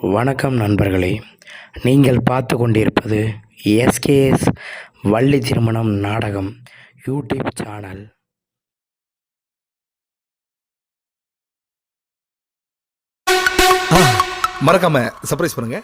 வணக்கம் நண்பர்களே, நீங்கள் பார்த்து கொண்டிருப்பது எஸ்கேஎஸ் வள்ளி திருமணம் நாடகம் யூடியூப் சேனல். மறக்காம சர்ப்ரைஸ் பண்ணுங்க.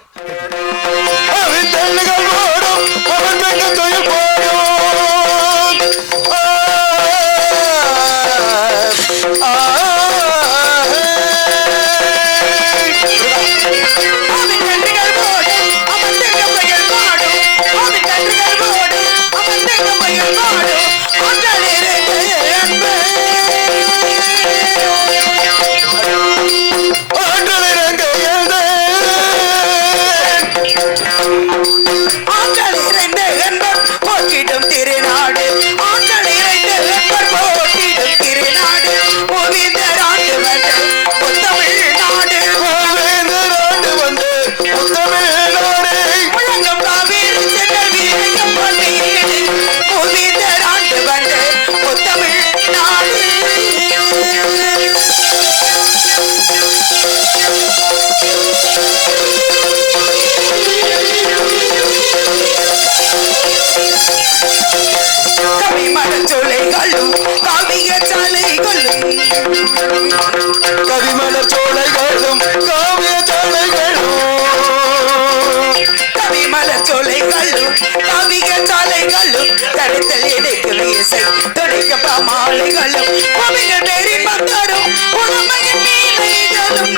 கவிமலர் சோலைகளும் காவிய சாலைகளும் கருத்தல் இணைக்கும் இசை துடைக்க மாலைகளும் கவிகள் பேரி மந்தரும் உடமையின் மீனைகளும்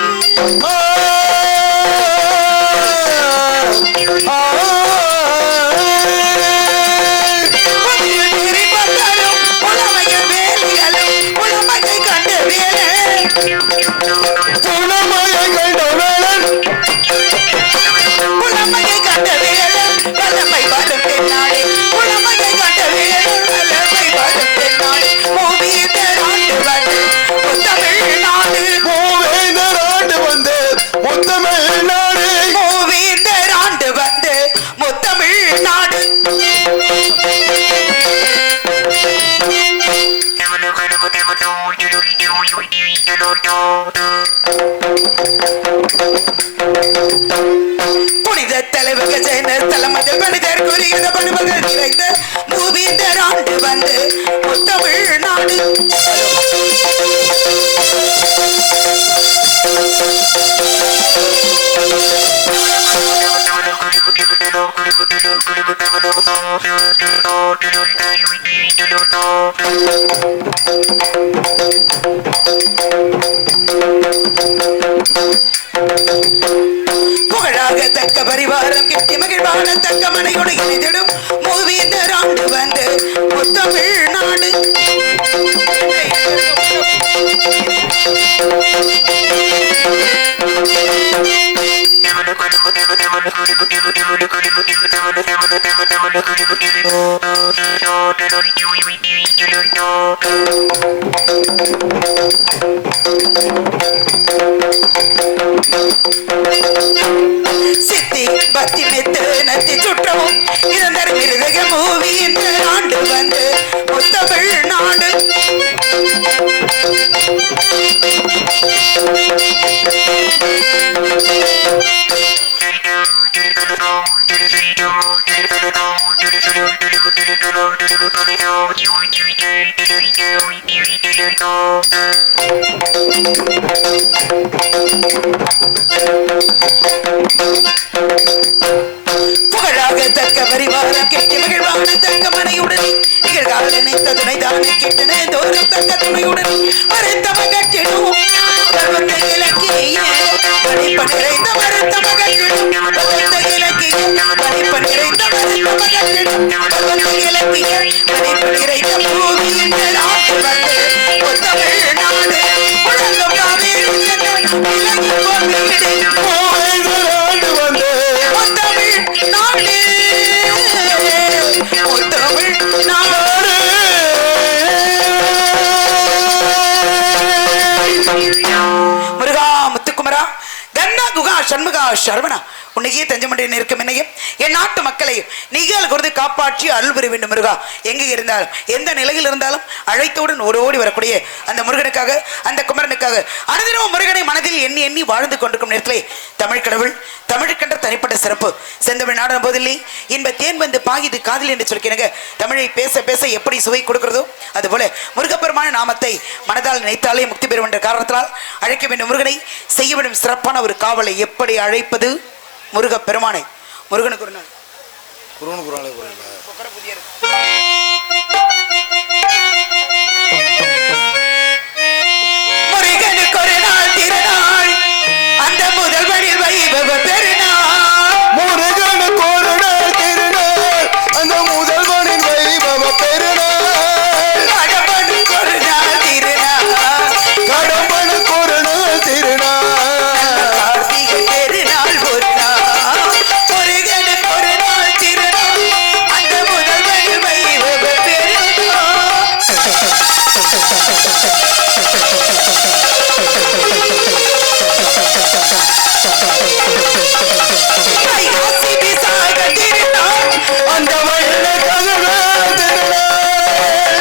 புனித தலைவர் கஜேனர் தலைமதில் மனிதர் குறியத பணிமகள் நிறைந்த மூவீந்தர் ஆண்டு வந்து முத்தமிழ் நாடு புகழாக தக்க பரிவாரம் கிட்டி மகிழ்வான தக்க மனையோடு இணைந்திடும் மூவீந்தர் ஆண்டு வந்து முத்தமிழ் நாடு சித்தி பத்தி மெத்து நத்தி சுற்றவும் இரண்டர் மிருதக மூவி இந்த ஆண்டு வந்து முத்தமிழ் நாடு புகழாக தக்க பரிவாரம் கெட்டி மகிழ்வான தக்க மனையுடன் நிகழ்கால நினைத்த துணைதானே கெட்டன தோறும் தக்க துணையுடன் மறைத்தம கட்டிடும் இலக்கிய படிப்ப நிறைந்த மறுத்தம கட்டிடும் இலக்கிய படிப்ப நிறைந்த மறுத்தம கட்டிடும் இலக்கிய படிப்பு நிறைந்த பூமி என்ற நாட்டு வந்து முத்தமிழ் நாடு உலகம் காவேரி விலகி முருகா முத்துக்குமரா கண்ணா குகா சண்முகா சரவணா உன்னையே தஞ்சமண்டியில் இருக்கும் என்னையும் என் நாட்டு மக்களையும் நீங்கள் கொடுத்து காப்பாற்றி அருள் புரிய வேண்டும் முருகா. எங்கே இருந்தாலும் எந்த நிலையில் இருந்தாலும் அழைத்தவுடன் ஓடி வரக்கூடிய அந்த முருகனுக்காக அந்த குமரனுக்காக அனுதினமும் முருகனை மனதில் எண்ணி எண்ணி வாழ்ந்து கொண்டிருக்கும் நேரத்திலே தமிழ் கடவுள் தமிழுக்கென்ற தனிப்பட்ட சிறப்பு செந்தமிழ் நாடு போதில்லை இன்ப தேன் வந்து பாகிது காதல் என்று சொல்லிக்கிறேங்க. தமிழை பேச பேச எப்படி சுவை கொடுக்கிறதோ அதுபோல முருகப்பெருமான நாமத்தை மனதால் நினைத்தாலே முக்தி பெறும் என்ற காரணத்தால் அழைக்க வேண்டும் முருகனை செய்ய வேண்டும் சிறப்பான ஒரு காவலை எப்படி அழைப்பது முருகப்பெருமானை. முருகனுக்கு ஒரு நாள் முருகனுக்கு ஒரு நாள் திருநாள் அந்த முதல்வனில் வைபவ பெருநாள். முருகனுக்கு ஒரு நாள் திருநாள் அந்த முதல்வனின் வைபவ பெருநாள். கடம்பனுக்கு ஒரு நாள் திருநாள் கடம்பனுக்கு ஒரு நாள் திருநாள். கார்த்திகை பெருநாள் ஒரு நாள் முருகனுக்கு ஒரு நாள் திருநாள் அந்த முதல்வனில் வைபவ பெருநாள். வைகாசி விசாக திருநாள் அந்த வள்ள கதிரவேல் திருநாள்.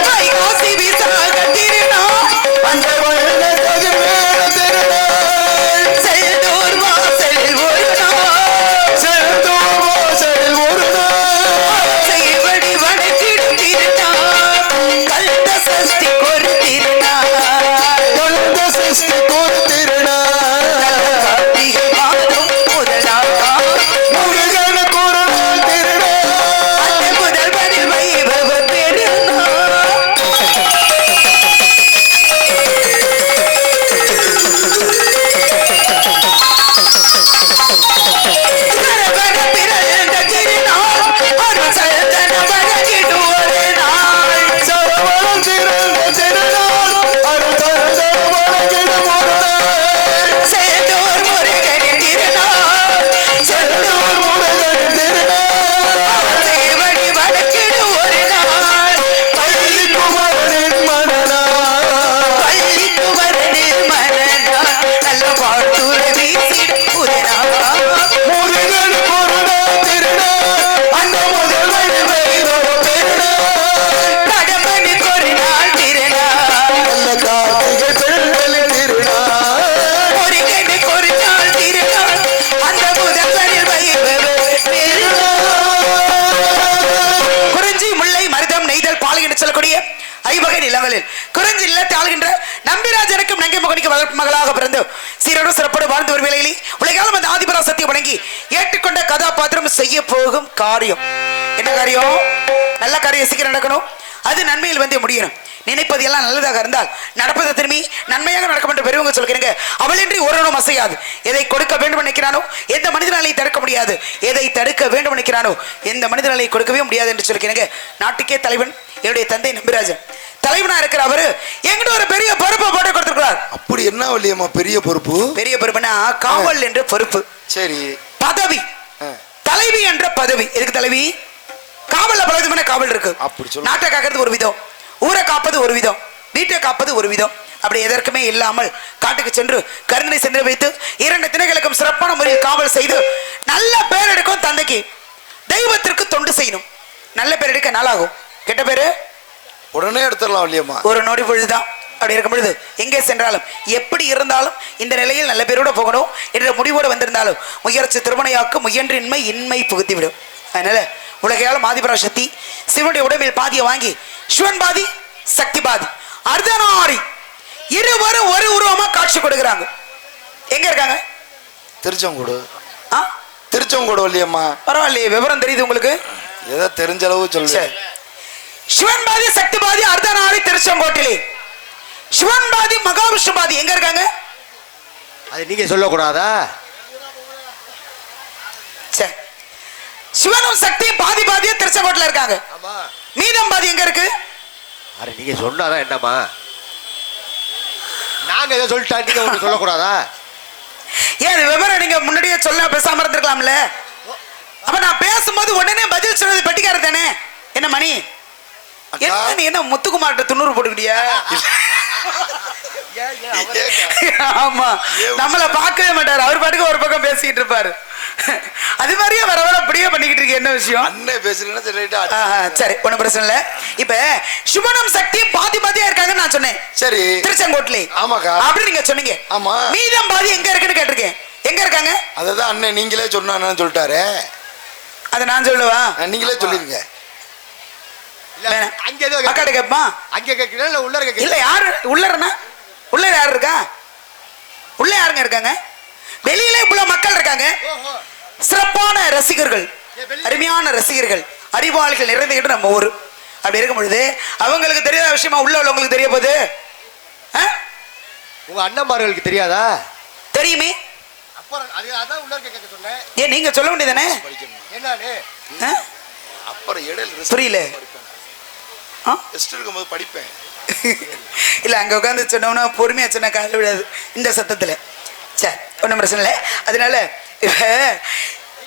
வைகாசி விசாக திருநாள் அந்த வள்ள கதிரவேல் திருநாள். செல்தோர் வாசல் ஒரு நாள் செந்தூர் வாசல் ஒரு நாள். செய்வடி வடக்கிடும் திருநாள் கல்த சஷ்டி ஒரு திருநாள் கொண்ட சிருஷ்டிக்கு ஒரு திருநாள். கார்த்திகை மாதம் முதலாம் முருகனுக்கு ஒரு நாள் திருநாள். அந்த முதல்வனில் வைபவ பெருநாள். சரவண பிறந்த திருநாள் அருள் சந்தன வழங்கிடும் ஒரு நாள். சரவணன் திறந்த திருநாள். அருள் தந்த வணங்கிடும் ஒரு நாள். சேந்தோர் முருகனின் திருநாள் செந்தூர் முருகன் திருநாள். தேவடி வழங்கிடும் ஒரு நாள். பள்ளி குமரனின் மனநாள். பள்ளி குமரனில் மரணால் நல்ல வாழ்த்துரை வீசிடும் ஒரு நாள். முருகனுக்கு ஒரு நாள் திருநாள். அந்த முதல்வன் வைபவ பெருநாள். கடம்பனுக்கு ஒரு நாள் திருநாள் நல்ல கார்த்திகை பெண்களின் திருநாள். முருகனுக்கு ஒரு நாள் திருநாள் அந்த முதல்வனில் வைபவ பெருநாள். குறிஞ்சி முல்லை மருதம் நெய்தல் பாலை என்று சொல்லக்கூடிய ஐவகை நிலங்களில் குறிஞ்சி இல்லத்தை ஆளுகின்ற நம்பிராஜனுக்கும் நங்கை மகனுக்கு வளர்ப்பு மகளாக பிறந்து சீரோடு சிறப்போடு வாழ்ந்து ஒரு வேளையிலே உலகாலும் அந்த ஆதிபராசக்தியை வணங்கி ஏற்றுக்கொண்ட கதாபாத்திரம் செய்ய போகும் காரியம் என்ன காரியம்? நல்ல காரியம் சீக்கிரம் நடக்கணும். அது நன்மையில் வந்து முடியணும். நினைப்பது எல்லாம் நல்லதாக இருந்தால் நடப்பது திரும்பி நன்மையாக நடக்கும் என்று பெரியவங்க சொல்கிறீங்க. அவளின்றி ஒருவனும் அசையாது. எதை கொடுக்க வேண்டும் நினைக்கிறானோ எந்த மனிதனாலை தடுக்க முடியாது. எதை தடுக்க வேண்டும் நினைக்கிறானோ எந்த மனிதனாலை கொடுக்கவே முடியாது என்று சொல்கிறீங்க. நாட்டுக்கே தலைவன் என்னுடைய தந்தை நம்பிராஜன் தலைவனா இருக்கிற அவரு எங்கிட்ட ஒரு பெரிய பொறுப்பை போட்டு கொடுத்திருக்கிறார். அப்படி என்ன வள்ளியம்மா பெரிய பொறுப்பு? பெரிய பொறுப்புனா காவல் என்ற பொறுப்பு. சரி. பதவி தலைவி என்ற பதவி. எதுக்கு தலைவி? காவல்ல பல விதமான காவல் இருக்கு. அப்படி சொல்லு. நாட்டை காக்கிறது ஒரு விதம், ஊரை காப்பது ஒரு விதம், வீட்டை காப்பது ஒரு விதம். அப்படி எதற்குமே இல்லாமல் காட்டுக்கு சென்று கருணை சென்று வைத்து 2 திணைகளுக்கும் சிறப்பான முறையில் காவல் செய்து நல்ல பேர் எடுக்கும் தந்தைக்கு. தெய்வத்திற்கு தொண்டு செய்யணும். நல்ல பேர் எடுக்க நாளாகும். கெட்ட பேரு உடனே எடுத்துடலாம் வள்ளியம்மா. ஒரு நொடி பொழுதுதான். அப்படி இருக்கும் பொழுது எங்கே சென்றாலும் எப்படி இருந்தாலும் இந்த நிலையில் நல்ல பேரோட போகணும் என்ற முடிவோடு வந்திருந்தாலும் முயற்சி திருமணையாக்கும் முயன்றின்மை இன்மை புகுத்திவிடும். அதனால உலகையாலும் ஆதிபராசக்தி சிவனுடைய உடம்பில் பாதியை வாங்கி சிவன் பாதி சக்தி பாதி அர்த்தநாரி இருவரும் ஒரு உருவமா காட்சி கொடுக்கிறாங்க. எங்க இருக்காங்க? திருச்செங்கோடு. திருச்செங்கோடு வள்ளியம்மா. பரவாயில்லையே, விவரம் தெரியுது உங்களுக்கு. ஏதோ தெரிஞ்ச அளவு சொல்லு. சிவன் பாதி சக்தி பாதி அர்த்தநாரி திருச்செங்கோட்டிலே. சிவன் பாதி மகாவிஷ்ணு பாதி எங்க இருக்காங்க? அது நீங்க சொல்லக்கூடாதா? சிவனும் சக்தியும் பாதி பாதியா திருச்செங்கோட்டில் இருக்காங்க. மீதம் பாதி எங்க இருக்கு? அरे நீங்க சொன்னாதான் என்னமா? நாங்க ஏதோ சொல்லிட்டா நீங்க ஒண்ணு சொல்லக்கூடாதா? ஏன் விவரம் நீங்க முன்னாடியே சொல்ல பேசாம இருந்திருக்கலாம்ல. அப்ப நான் பேசும்போது உடனே பதில் சொல்றது பெட்டிக்காரர் தானே. என்ன மணி என்ன நீ என்ன முத்துக்குமார்ட்ட 90 போட்டுக்கிட்டியா? ஏன் ஆமா, நம்மள பார்க்கவே மாட்டாரு. அவர் பாட்டுக்கு ஒரு பேசிட்டு இருப்பாரு. அது மாதிரியே வர வர அப்படியே பண்ணிக்கிட்டு இருக்கு. என்ன விஷயம்? அண்ணன் பேசுறேன்னா சரி, ஒன்னும் பிரச்சனை இல்ல. இப்ப சுபனம் சக்தி பாதி பாதியா இருக்காங்கன்னு நான் சொன்னேன். சரி, திருச்செங்கோட்ல. ஆமாக்கா, அப்படி நீங்க சொன்னீங்க. ஆமா, மீதம் பாதி எங்க இருக்குன்னு கேட்டிருக்கேன். எங்க இருக்காங்க? அததான் அண்ணன் நீங்களே சொன்னா சொல்லிட்டாரு. அதை நான் சொல்லுவா? நீங்களே சொல்லிருங்க. அக்காட்ட கேப்பா. அங்க கேட்கிறேன் இல்ல உள்ள கேட்கிறேன். இல்ல யாரு உள்ளறனா? உள்ள யாரு இருக்கா? உள்ள யாருங்க இருக்காங்க? வெளியில இவ்வளவு மக்கள் இருக்காங்க. சிறப்பான ரசிகர்கள், அருமையான ரசிகர்கள், அறிவாளிகள் நிறைந்துகிட்டு நம்ம ஊரு. அப்படி இருக்கும் பொழுது அவங்களுக்கு தெரியாத விஷயமா உள்ள உள்ளவங்களுக்கு தெரிய போகுது. உங்க அண்ணன்மார்களுக்கு தெரியாதா? தெரியுமே. அப்புறம் அதான் உள்ள கேட்க சொன்னேன். ஏன் நீங்க சொல்ல வேண்டியதானே? என்னன்னு அப்புறம் இடையில புரியல. இருக்கும்போது படிப்பேன். இல்ல அங்க உட்காந்து சொன்னோம்னா பொறுமையா சொன்ன கால விடாது இந்த சத்தத்துல. சரி, ஒன்றும் பிரச்சனை இல்லை. அதனால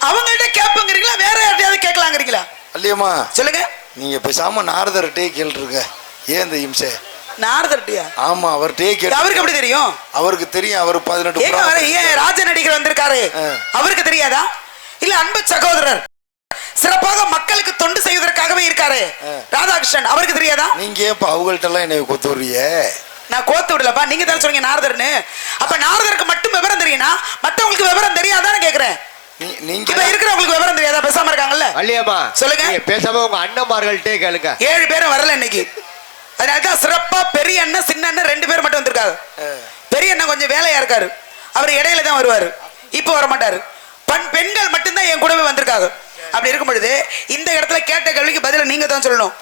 அவங்கள்ட்ட கேட்பங்கிறீங்களா வேற யார்ட்டையாவது கேட்கலாங்கிறீங்களா? அல்லையம்மா சொல்லுங்க. நீங்க பேசாம நாரதர்கிட்டே கேள்றீங்க. ஏன் இந்த இம்சை? நாரதர்ட்டியா? ஆமா, அவர்கிட்டயே கேட்டு. அவருக்கு எப்படி தெரியும்? அவருக்கு தெரியும். அவர் 18 ஏன் ராஜ நடிகர் வந்திருக்காரு, அவருக்கு தெரியாதா? இல்ல அன்பு சகோதரர் சிறப்பாக மக்களுக்கு தொண்டு செய்வதற்காகவே இருக்காரு ராதாகிருஷ்ணன், அவருக்கு தெரியாதா? நீங்க ஏன் அவங்கள்ட்ட எல்லாம் என்ன கொத்து வர்றீங்க? நான் கோத்து விடலப்பா, நீங்க தான் சொன்னீங்க நாரதர்னு. அப்ப நாரதருக்கு மட்டும் விவரம் தெரியும்னா மத்தவங்களுக்கு விவரம் தெரியாதான்னு கேக்குறேன். நீங்க இருக்கிறவங்களுக்கு விவரம் தெரியாதா? பேசாம இருக்காங்கல்ல. வள்ளியம்மா சொல்லுங்க. பேசாம உங்க அண்ணன்மார்கள்ட்டே கேளுங்க. 7 பேரும் வரல இன்னைக்கு. அதனாலதான் சிறப்பா பெரிய அண்ணன் சின்ன அண்ணன் 2 பேர் மட்டும் வந்திருக்காங்க. பெரிய அண்ணன் கொஞ்சம் வேலையா இருக்காரு, அவர் இடையில தான் வருவாரு, இப்ப வர மாட்டாரு. பெண்கள் மட்டும்தான் என் கூடவே வந்திருக்காங்க. அப்படி இருக்கும் பொழுது இந்த இடத்துல கேட்ட கேள்விக்கு பதில நீங்க தான் சொல்லணும்,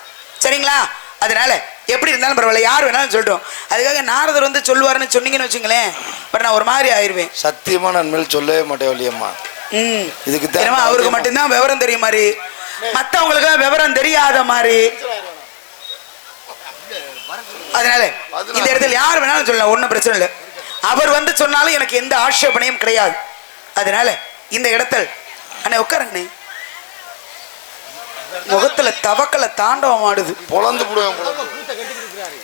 சரிங்களா? அதனால எப்படி இருந்தாலும் பரவாயில்ல, யார் வேணாலும் சொல்லிட்டோம். அதுக்காக நாரதர் வந்து சொல்லுவாருன்னு சொன்னீங்கன்னு வச்சுங்களேன், பட் நான் ஒரு மாதிரி ஆயிருவேன். சத்தியமா நான் மேல் சொல்லவே மாட்டேன் வள்ளியம்மா. இதுக்கு தான் அவருக்கு மட்டும்தான் விவரம் தெரியும் மாதிரி, மத்தவங்களுக்கு விவரம் தெரியாத மாதிரி. அதனால இந்த இடத்துல யார் வேணாலும் சொல்லலாம், ஒன்றும் பிரச்சனை இல்லை. அவர் வந்து சொன்னாலும் எனக்கு எந்த ஆட்சேபனையும் கிடையாது. அதனால இந்த இடத்தில் அண்ணே உட்காருங்கண்ணே. முகத்துல தவக்கல தாண்டவம் ஆடுது. பொழந்து போடுவேன்.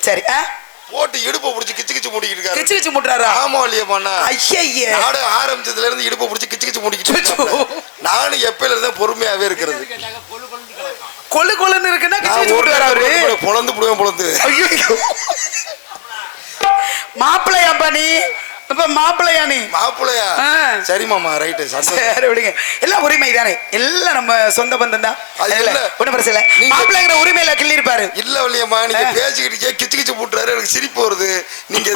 சரி, போட்டு இடுப்பை பிடிச்சி கிச்சு கிச்சு மூடிக்கிட்டு இருக்காரு. கிச்சு கிச்சு மூட்டுறாரா? ஆமா வள்ளியம்மா. ஐயே, நாடகம் ஆரம்பிச்சதுல இருந்து இடுப்பை பிடிச்சி கிச்சு கிச்சு மூடிக்கிட்டு. நானும் எப்பயில இருந்தா பொறுமையாவே இருக்கிறது. கொழு கொழுன்னு இருக்குன்னா கிச்சு கிச்சு மூட்டுறாரு அவரு. பொழந்து போடுவேன் பொழந்து. ஐயோ, மாப்பிள்ளையா நீ? இப்ப மாப்பிள்ளையா நீ? மாப்பிள்ளையா? சரி மாமா, ரைட்டு. சரி விடுங்க, எல்லாம் உரிமை தானே, எல்லாம் நம்ம சொந்த பந்தம் தான். ஒன்றும் பிரச்சனை இல்லை. மாப்பிள்ளைங்கிற உரிமையில கிள்ளி இருப்பாரு. இல்ல வள்ளியம்மா, நீங்க பேசிக்கிட்டு கிச்சு கிச்சு போட்டுறாரு, எனக்கு சிரிப்பு வருது. நீங்க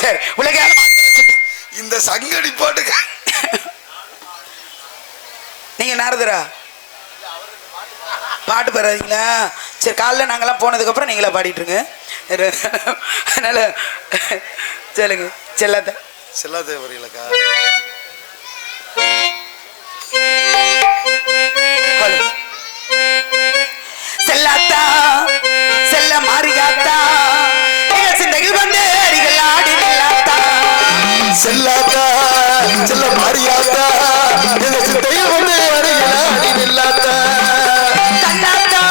சரி உலக இந்த சங்கடி பாட்டுக்கு நீங்க நாரதரா பாட்டு பாடுறீங்களா? சரி, காலைல நாங்கெல்லாம் போனதுக்கு அப்புறம் நீங்களா பாடிட்டு இருங்க. அதனால சொல்லுங்க. செல்லாத செல்லாத வரையிலக்கா. செல்லாத்தா செல்ல மாறியாத்தா சிந்தையில் வந்து அடிகள் ஆடி நில்லாத்தா. செல்லாத்தா செல்ல மாறியாத்தா சிந்தையில் வந்து அடிகள் ஆடி நில்லாத்தா. கண்ணாத்தா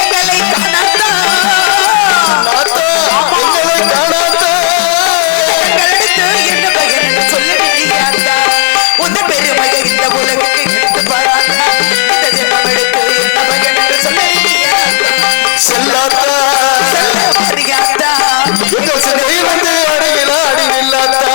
எங்களை காணாத்தா, எங்களை காணாத்தா, எங்களெடுத்து என்ன பகல் என்று சொல்ல வேண்டியாத்தா. உந்த பெருமையை இந்த உலகுக்கு எடுத்து பாராத்தா. இந்த ஜென்மம் எடுத்து என்ன பகல் என்று சொல்ல வேண்டியாத்தா. செல்லாத்தா செல்ல மாறியாத்தா சிந்தையில் வந்து அடிகள் ஆடி நில்லாத்தா.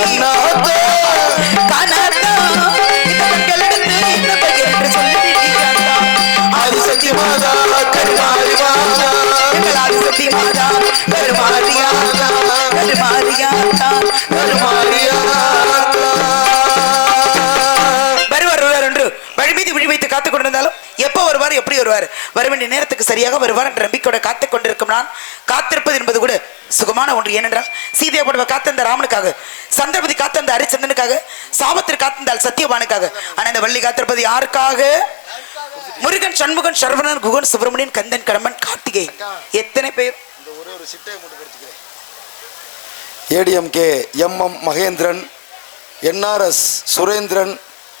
கண்ணாத்தா. காணாதா இந்த பெண்கள் எடுத்து என்ன பெயர் என்று சொல்லிவிட்டீர்களா ஆதிசக்தி மாதா கருமாரி மாதா. எங்கள் ஆதிசக்தி மாதா கருமாரியாதா கருமாரியாதா வருவார் என்று வழிமீதி விழி வைத்து காத்துக் கொண்டிருந்தாலும் எப்போ வருவார் எப்படி வருவார் வர வேண்டிய நேரத்துக்கு சரியாக வருவார் என்ற நம்பிக்கையோட காத்துக் கொண்டிருக்கும் நான் காத்திருப்பது என்பது கூட சுகமான ஒன்று. ஏனென்றால் சீதையை போடுவ காத்திருந்த ராமனுக்காக, சந்திரபதி காத்திருந்த ஹரிச்சந்திரனுக்காக, சாபத்திற்கு காத்திருந்தால் சத்தியவானுக்காக. ஆனா இந்த வள்ளி காத்திருப்பது யாருக்காக? முருகன், சண்முகன், சரவணன், குகன், சுப்பிரமணியன், கந்தன், கடம்பன், கார்த்திகை, எத்தனை பேர்? ஒரே ஒரு சிட்டையை மட்டும் படிச்சுக்கிறேன். ஏடிஎம்கே எம்எம் மகேந்திரன், என்ஆர்எஸ் சுரேந்திரன்,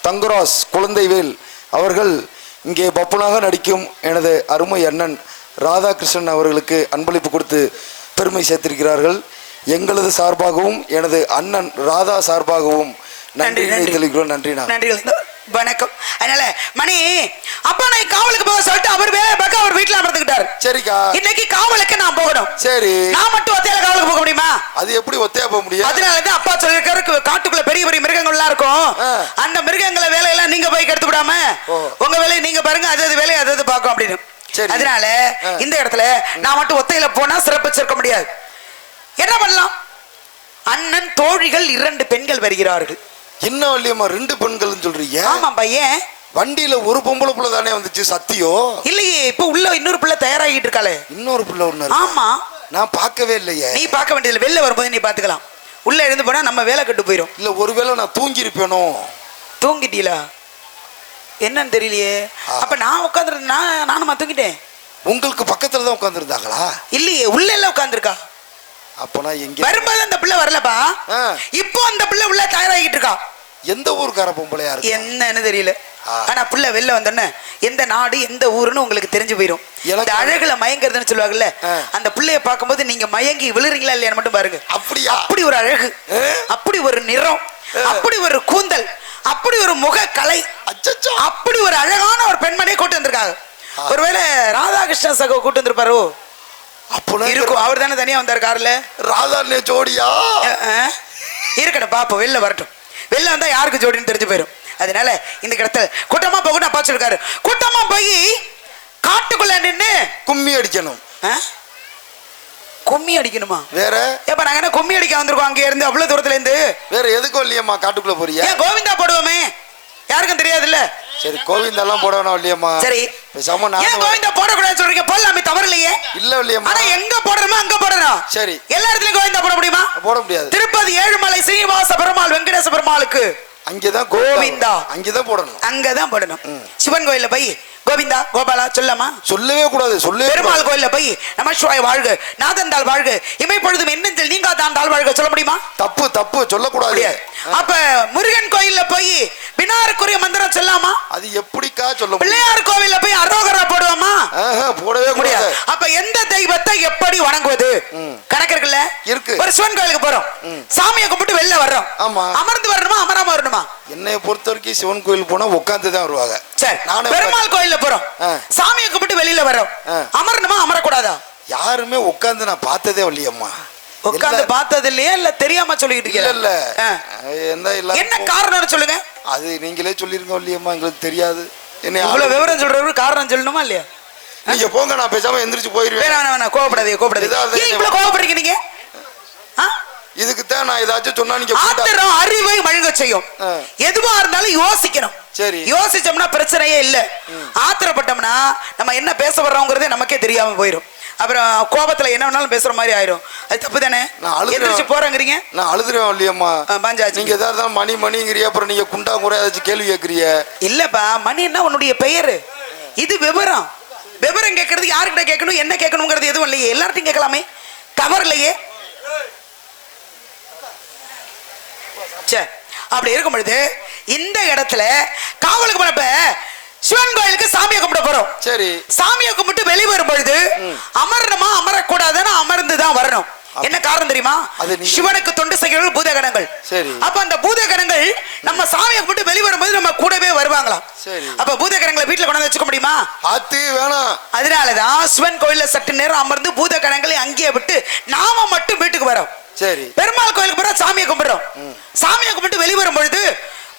தங்குராஸ் குழந்தைவேல் அவர்கள் இங்கே பப்புனாக நடிக்கும் எனது அருமை அண்ணன் ராதாகிருஷ்ணன் அவர்களுக்கு அன்பளிப்பு கொடுத்து பெருமை சேர்த்திருக்கிறார்கள். எங்களது சார்பாகவும் எனது அண்ணன் ராதா சார்பாகவும் நன்றி தெரிவிக்கிறோம். நன்றி. வணக்கம். அதனால மணி அப்பா நான் காவலுக்கு போக சொல்லிட்டு அவர் வேலை பார்க்க அவர் வீட்டுல அமர்ந்துக்கிட்டாரு. சரிக்கா. இன்னைக்கு காவலுக்கு நான் போகணும். சரி. நான் மட்டும் ஒத்தையில காவலுக்கு போக முடியுமா? அது எப்படி ஒத்தையா போக முடியும்? அதனாலதான் அப்பா சொல்லிருக்காரு காட்டுக்குள்ள பெரிய பெரிய மிருகங்கள் எல்லாம் இருக்கும். அந்த மிருகங்களை வேலையெல்லாம் நீங்க போய் கெடுத்து விடாம உங்க வேலையை நீங்க பாருங்க, அது வேலையை அது பார்க்கும் அப்படின்னு. அதனால இந்த இடத்துல நான் மட்டும் ஒத்தையில போனா சிறப்பிச்சிருக்க முடியாது. என்ன பண்ணலாம்? அண்ணன் தோழிகள் 2 பெண்கள் வருகிறார்கள். என்ன வள்ளியம்மா 2 பெண்கள் சொல்றீங்க? ஆமா பையன். வண்டியில ஒரு பொம்பளை புள்ள தானே வந்துச்சு. சத்தியோ இல்லையே, இப்ப உள்ள இன்னொரு பிள்ளை தயாராகிட்டு இருக்காளே. இன்னொரு பிள்ளை ஒண்ணு. ஆமா, நான் பார்க்கவே இல்லையே. நீ பார்க்க வேண்டியதில்லை, வெளில வரும்போது நீ பாத்துக்கலாம். உள்ள எழுந்து போனா நம்ம வேலை கட்டு போயிடும். இல்ல ஒருவேளை நான் தூங்கி இருப்பேனோ. தூங்கிட்டீங்களா என்னன்னு தெரியலையே. அப்ப நான் உட்காந்துருந்தேன், நானும் தூங்கிட்டேன். உங்களுக்கு பக்கத்துல தான் உட்கார்ந்து இருந்தாங்களா? இல்லையே, உள்ள எல்லாம் உட்கார்ந்துருக்கா. அப்பனா எங்க வரும்போது அந்த பிள்ளை வரலப்பா. இப்போ அந்த பிள்ளை உள்ள தயாராகிட்டு இருக்கா. எந்த ஊருக்கார பொம்பளையா இருக்கு என்னன்னு தெரியல. ஆனா பிள்ளை வெளில வந்தோன்னே எந்த நாடு எந்த ஊருன்னு உங்களுக்கு தெரிஞ்சு போயிடும். இந்த அழகுல மயங்கிறதுன்னு சொல்லுவாங்கல்ல, அந்த பிள்ளைய பார்க்கும்போது நீங்க மயங்கி விழுறீங்களா இல்லையா மட்டும் பாருங்க. அப்படியா? அப்படி ஒரு அழகு, அப்படி ஒரு நிறம், அப்படி ஒரு கூந்தல், அப்படி ஒரு முக கலை, அப்படி ஒரு அழகான ஒரு பெண்மணியை கூட்டு வந்திருக்காங்க. ஒருவேளை ராதாகிருஷ்ண சகோ கூட்டு வந்திருப்பாரோ? இருக்கும். அவர் தானே தனியா வந்தார் கார்ல. ராதா ஜோடியா இருக்கணும். பாப்போம், வெளில வரட்டும். வெளில வந்தா யாருக்கு ஜோடின்னு தெரிஞ்சு போயிடும். அதனால இந்த இடத்துல கூட்டமா போகணும் அப்பா சொல்லிருக்காரு. கூட்டமா போய் காட்டுக்குள்ள நின்று கும்மி அடிக்கணும். கும்மி அடிக்கணுமா? வேற எப்ப நாங்க என்ன கும்மி அடிக்க வந்திருக்கோம் அங்க இருந்து அவ்வளவு தூரத்துல இருந்து? வேற எதுக்கும் இல்லையம்மா காட்டுக்குள்ள போறியா? ஏன் கோவிந்தா போடுவோமே, யாருக்கும் தெரியாது இல்ல. சரி, கோவிந்தா எல்லாம் போடணும் இல்லையம்மா? சரி, பேசாம ஏன் கோவிந்தா போடக்கூடாதுன்னு சொல்றீங்க? போடலாமே, தவறு இல்லையே. இல்ல இல்லையம்மா, ஆனா எங்க போடணுமோ அங்க போடணும். சரி, எல்லா இடத்துலயும் கோவிந்தா போட முடியுமா? போட முடியாது. திருப்பதி ஏழுமலை ஸ்ரீனிவாச பெருமாள் வெங்கடேச பெருமாளுக்கு அங்கேதான் கோவிந்தா, அங்கேதான் போடணும். அங்கதான் போடணும். சிவன் கோயில்ல போய் கோவிந்தா கோபாலா சொல்லாமா? சொல்லவே கூடாது. பெருமாள் கோயில்ல போய் நமசிவாய வாழ்க, நாதந்தாள் வாழ்க, இமை பொழுதும் என்னெஞ்சல் நீங்க தாண்டாள் வாழ்க சொல்ல முடியுமா? தப்பு தப்பு, சொல்லக்கூடாது. அப்ப முருகன் கோயில்ல போய் விநாயகருக்குரிய மந்திரம் சொல்லாமா? அது எப்படிக்கா சொல்ல முடியும்? பிள்ளையார் கோவில்ல போய் அரோகரா போடுவாமா? போடவே முடியாது. அப்ப எந்த தெய்வத்தை எப்படி வணங்குவது கணக்கு இருக்குல்ல? இருக்கு. ஒரு சிவன் கோயிலுக்கு போறோம், சாமியை கும்பிட்டு வெளில வர்றோம். ஆமா. அமர்ந்து வரணுமா அமராம வரணுமா? என்னைய பொறுத்த வரைக்கும் சிவன் கோயில் போனா உட்கார்ந்து தான் வருவாங்க. சரி, பெருமாள் கோயில்ல போறோம், சாமியை கும்பிட்டு வெளியில வர்றோம், அமரணுமா அமரக்கூடாதா? யாருமே உட்கார்ந்து நான் பார்த்ததே இல்லையம்மா. உட்கார்ந்து பார்த்தது இல்லையா இல்ல தெரியாம சொல்லிட்டு இருக்கீங்க? இல்ல, என்ன காரணம்னு சொல்லுங்க. அது நீங்களே சொல்லிருங்க இல்லையம்மா, எங்களுக்கு தெரியாது. என்ன இவ்வளவு விவரம் சொல்றவரு காரணம் சொல்லணுமா இல்லையா? நீங்க போங்க, நான் பேசாம எந்திரிச்சு போயிருவேன். வேணாம், கோவப்படாதீங்க. ஏன் இவ்வளவு கோவப்படுறீங்க நீங்க? இதுக்கு தான் நான் ஏதாச்சும் சொன்னா நீங்க ஆத்திரம் அறிவை மழுங்க செய்யும். எதுவா இருந்தாலும் யோசிக்கணும். சரி, யோசிச்சோம்னா பிரச்சனையே இல்ல. ஆத்திரப்பட்டோம்னா நம்ம என்ன பேச வர்றோங்கிறதே நமக்கே தெரியாம போயிடும். அப்புறம் கோபத்துல என்ன வேணாலும் பேசுற மாதிரி ஆயிரும். அது தப்பு தானே? எந்திரிச்சு போறேங்கிறீங்க. நான் அழுதுருவேன் இல்லையம்மா. பாஞ்சாச்சு, நீங்க ஏதாவது மணிங்கிறிய, அப்புறம் நீங்க குண்டா குறை ஏதாச்சும் கேள்வி கேட்கறிய. இல்லப்பா, மணி என்ன உன்னுடைய பெயரு? இது விவரம். விவரம் கேட்கறது யாருக்கிட்ட கேட்கணும், என்ன கேட்கணுங்கிறது எதுவும் இல்லையே, எல்லார்ட்டையும் கேட்கலாமே, தவறு இல்லையே. அப்படி இருக்கும் பொழுது இந்த இடத்துல காவலுக்கு போனப்ப சிவன் கோயிலுக்கு சாமியை கும்பிட போறோம். சரி, சாமியை கும்பிட்டு வெளியே வரும் பொழுது அமரணுமா அமரக்கூடாதுன்னு அமர்ந்துதான் வரணும். என்ன காரணம் தெரியுமா? சிவனுக்கு தொண்டு செய்கிறவர்கள் பூதகணங்கள். சரி, அப்ப அந்த பூதகணங்கள் நம்ம சாமியை கும்பிட்டு வெளியே வரும்போது நம்ம கூடவே வருவாங்களாம். சரி, அப்ப பூதகணங்களை வீட்டுல கொண்டு வச்சுக்க முடியுமா? அது வேணாம். அதனாலதான் சிவன் கோயில்ல சற்று நேரம் அமர்ந்து பூதகணங்களை அங்கேயே விட்டு நாம மட்டும் வீட்டுக்கு வரோம். சரி. பெருமாள் கோயிலுக்கு போறோம், சாமியை கும்பிடுறோம். சாமியை கும்பிட்டு வெளியே வரும் பொழுது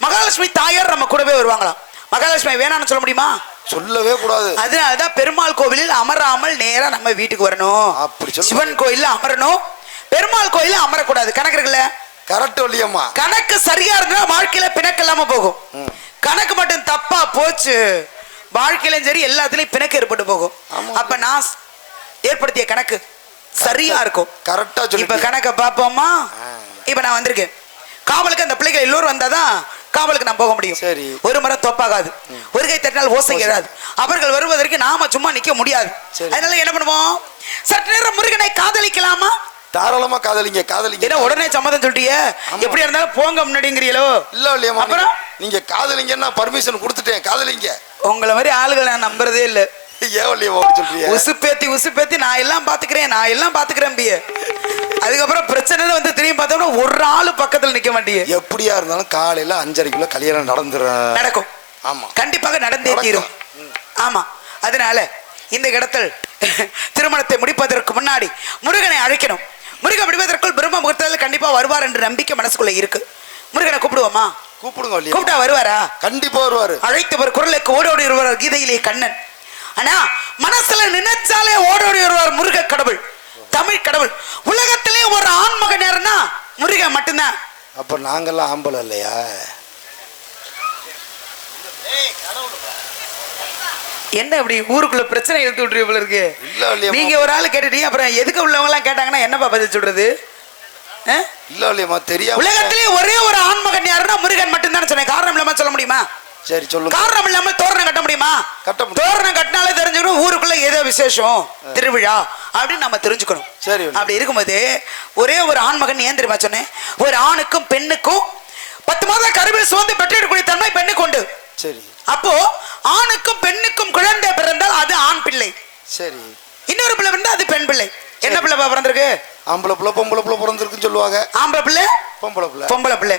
மகாலட்சுமி தாயார் நம்ம கூடவே வருவாங்களாம். மகாலட்சுமி வேணாம்னு சொல்ல முடியுமா? சொல்லவே கூடாது. அதனாலதான் பெருமாள் கோவிலில் அமராமல் நேரா நம்ம வீட்டுக்கு வரணும். அப்படி சொல்லு. சிவன் கோயில்ல அமரணும், பெருமாள் கோயில்ல அமரக்கூடாது. கணக்கு இருக்குல்ல? கரெக்ட் வள்ளியம்மா. கணக்கு சரியா இருந்தா வாழ்க்கையில பிணக்கு இல்லாம போகும். கணக்கு மட்டும் தப்பா போச்சு, வாழ்க்கையிலும் சரி எல்லாத்துலயும் பிணக்கு ஏற்பட்டு போகும். அப்ப நான் ஏற்படுத்திய கணக்கு சரியா இருக்கும். கரெக்டா சொல்லி. இப்ப கணக்க பாப்போமா? இப்ப நான் வந்திருக்கேன் காவலுக்கு, அந்த பிள்ளைகள் எல்லோரும் வந்தாதான் காவலுக்கு நான் போக முடியும். சரி. ஒரு மரம் தோப்பாகாது, ஒரு கை தட்டினால் ஓசை எழாது. அவர்கள் வருவதற்கு நாம சும்மா நிக்க முடியாது. அதனால என்ன பண்ணுவோம், சற்று நேரம் முருகனை காதலிக்கலாமா? தாராளமா காதலிங்க, காதலிங்க. ஏன்னா உடனே சம்மதம் சொல்லிட்டியே, எப்படி இருந்தாலும் போங்க முன்னாடிங்கிறீங்களோ? இல்ல இல்லையம்மா, அப்புறம் நீங்க காதலிங்கன்னா பர்மிஷன் கொடுத்துட்டேன், காதலிங்க. உங்களை மாதிரி ஆளுகளை நான் நம்புறதே இல்ல. ஏன் வள்ளியம்மா சொல்றீங்க? உசுப்பேத்தி நான் எல்லாம் பாத்துக்கிறேன் பிய. அதுக்கப்புறம் பிரச்சனை வந்து திரும்பி பார்த்தோம்னா ஒரு ஆளு பக்கத்துல நிக்க மாட்டீங்க. எப்படியா இருந்தாலும் காலையில 5:30க்குள்ள கல்யாணம் நடக்கும். ஆமா, கண்டிப்பாக நடந்தே தீரும். ஆமா, அதனால இந்த இடத்தில் திருமணத்தை முடிப்பதற்கு முன்னாடி முருகனை அழைக்கணும். முருகன் முடிவதற்குள் பிரம்ம முகூர்த்தத்தில் கண்டிப்பா வருவார் என்று நம்பிக்கை மனசுக்குள்ள இருக்கு. முருகனை கூப்பிடுவோமா? கூப்பிடுங்க. கூப்பிட்டா வருவாரா? கண்டிப்பா வருவாரு. அழைத்தவர் குரலுக்கு ஓடோடி வருவார் கீதையிலே கண்ணன். ஆனா மனசுல நினைச்சாலே ஓடோடி வருவார் முருக கடவுள், தமிழ் கடவுள். உலகத்திலே ஒரு ஆண்மகன் யாருன்னா முருகன் மட்டும்தான். அப்ப நாங்கெல்லாம் ஆம்பளை இல்லையா? என்ன இப்படி ஊருக்குள்ள பிரச்சனை எடுத்து விட்டுரு போல இருக்கு. நீங்க ஒரு ஆளு கேட்டுட்டீங்க, அப்புறம் எதுக்கு உள்ளவங்க எல்லாம் கேட்டாங்கன்னா என்னப்பா பதில் சொல்றது? இல்ல இல்லையம்மா, தெரியாது. உலகத்திலே ஒரே ஒரு ஆண்மகன் யாருன்னா முருகன் மட்டும்தான் சொன்னேன். காரணம் இல்லாம சொல்ல முடியுமா? சரி சொல்லுங்க. காரணம் இல்லாம தோரணம் கட்ட முடியுமா? கட்ட முடியும். தோரணம் கட்டினாலே தெரிஞ்சுக்கணும் ஊருக்குள்ள ஏதோ விசேஷம், திருவிழா அப்படின்னு நம்ம தெரிஞ்சுக்கணும். சரி. அப்படி இருக்கும்போது ஒரே ஒரு ஆண்மகன் ஏன் தெரியுமா சொன்னேன்? ஒரு ஆணுக்கும் பெண்ணுக்கும் 10 மாதம் கருவில் சுமந்து பெற்றெடுக்கக்கூடிய தன்மை பெண்ணுக்கு உண்டு. சரி. அப்போ ஆணுக்கும் பெண்ணுக்கும் குழந்தை பிறந்தால் அது ஆண் பிள்ளை. சரி. இன்னொரு பிள்ளை பிறந்தா அது பெண் பிள்ளை. என்ன பிள்ளை பிறந்திருக்கு? ஆம்பளை பிள்ளை பொம்பளை பிள்ளை பிறந்திருக்குன்னு சொல்லுவாங்க. ஆம்பளை பிள்ளை பொம்பளை பிள்ளை.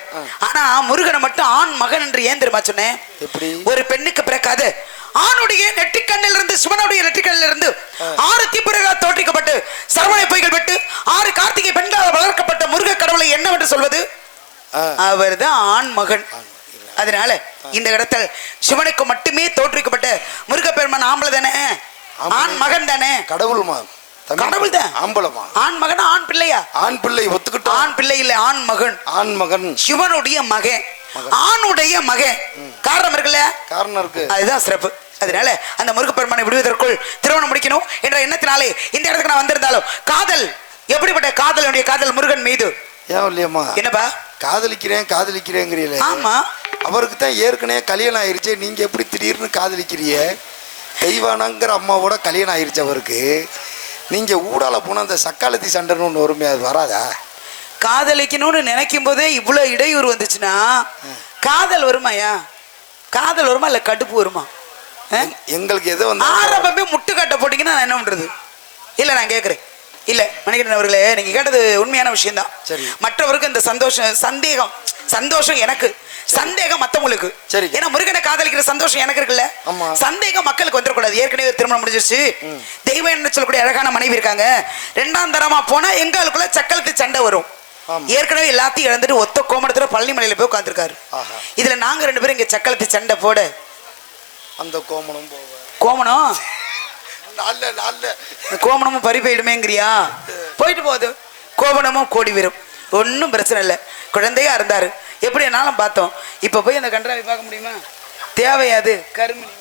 ஆனா முருகனை மட்டும் ஆண் மகன் என்று ஏன் தெரியுமா சொன்னேன்? எப்படி? ஒரு பெண்ணுக்கு பிறக்காது ஆணுடைய நெற்றிக்கண்ணில் இருந்து, சிவனுடைய நெற்றிக்கண்ணில் இருந்து 6 தீப்பிரகால் தோற்றிக்கப்பட்டு சரவணை பொய்கள் விட்டு 6 கார்த்திகை பெண்களால் வளர்க்கப்பட்ட முருக கடவுளை என்னவென்று சொல்வது? அவர் தான் ஆண் மகன். அதனால இந்த இடத்தில் சிவனுக்கு மட்டுமே தோற்றுவிக்கப்பட்ட முருகப்பெருமான் ஆம்பளை தானே, ஆண் மகன் தானே. கடவுள் தான் ஆம்பளமா? ஆண் மகன் ஆண் பிள்ளையா? ஆண் பிள்ளை ஒத்துக்கிட்டு. ஆண் பிள்ளை இல்ல, ஆண் மகன். ஆண் மகன் சிவனுடைய மகன், ஆணுடைய மகன். காரணம் இருக்குல்ல? காரணம் இருக்கு, அதுதான் சிறப்பு. அதனால அந்த முருகப்பெருமானை விடுவதற்குள் திருமணம் முடிக்கணும் என்ற எண்ணத்தினாலே இந்த இடத்துக்கு நான் வந்திருந்தாலும் காதல் எப்படிப்பட்ட காதல்? காதல் முருகன் மீது. ஏன் இல்லையம்மா? என்னப்பா காதலிக்கிறேங்கிறீங்களே? ஆமா, அவருக்கு தான் ஏற்கனவே கல்யாணம் ஆயிருச்சு, நீங்க எப்படி திடீர்னு காதலிக்கிறீங்க? தெய்வானாங்கிற அம்மாவோட கல்யாணம் ஆயிருச்சு அவருக்கு. நீங்க ஊடால போன அந்த சக்காலத்தி சண்டைன்னு ஒன்று வருமே, அது வராதா? காதலிக்கணும்னு நினைக்கும் போதே இவ்வளவு இடையூறு வந்துச்சுன்னா காதல் வருமாயா? காதல் வருமா இல்ல கடுப்பு வருமா? எங்களுக்கு எது வந்து ஆரம்பமே முட்டுக்கட்டை போட்டீங்கன்னா நான் என்ன பண்றது? இல்ல நான் கேட்கிறேன். இல்ல மணிகண்டன் அவர்களே, நீங்க கேட்டது உண்மையான விஷயம் தான். மற்றவருக்கு இந்த சந்தோஷம் எனக்கு, சந்தேகம் மத்தவங்களுக்கு. சரி. ஏன்னா முருகனை காதலிக்கிற சந்தோஷம் எனக்கு இருக்குல்ல, சந்தேகம் மக்களுக்கு வந்துடக்கூடாது. ஏற்கனவே திருமணம் முடிஞ்சிருச்சு, தெய்வம் என்ன சொல்லக்கூடிய அழகான மனைவி இருக்காங்க. 2ஆம் தரமா போனா எங்களுக்குள்ள சக்கலத்து சண்டை வரும். ஏற்கனவே எல்லாத்தையும் இழந்துட்டு ஒத்த கோமணத்துல பழனி மலையில போய் உட்காந்துருக்காரு. இதுல நாங்க 2 பேரும் இங்க சக்கலத்து சண்டை போட அந்த கோமணம் கோமணமும் பறி போயிடுமேங்கிறியா? போயிட்டு போகுது, கோமணமும் கோடி வரும், ஒன்னும் பிரச்சனை இல்லை. குழந்தையா இருந்தாரு, எப்படி என்னாலும் பார்த்தோம். இப்ப போய் அந்த கன்றாவை பார்க்க முடியுமா? தேவையாது கருமினி.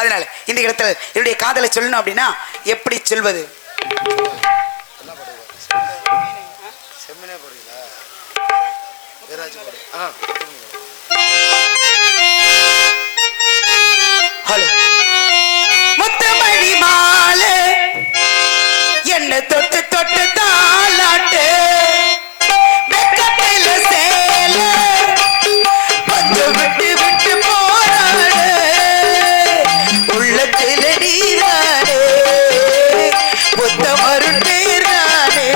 அதனால இந்த இடத்துல என்னுடைய காதலை சொல்லணும் அப்படின்னா எப்படி சொல்வது? ஹலோ, முத்தமணி மாலை என்ன தொட்டு தொட்டு தாலாட்டு, வெக்கத்தில சேல வந்து விட்டு விட்டு போராடு, உள்ளத்தில நீரானே புத்த மருட்டேரானே,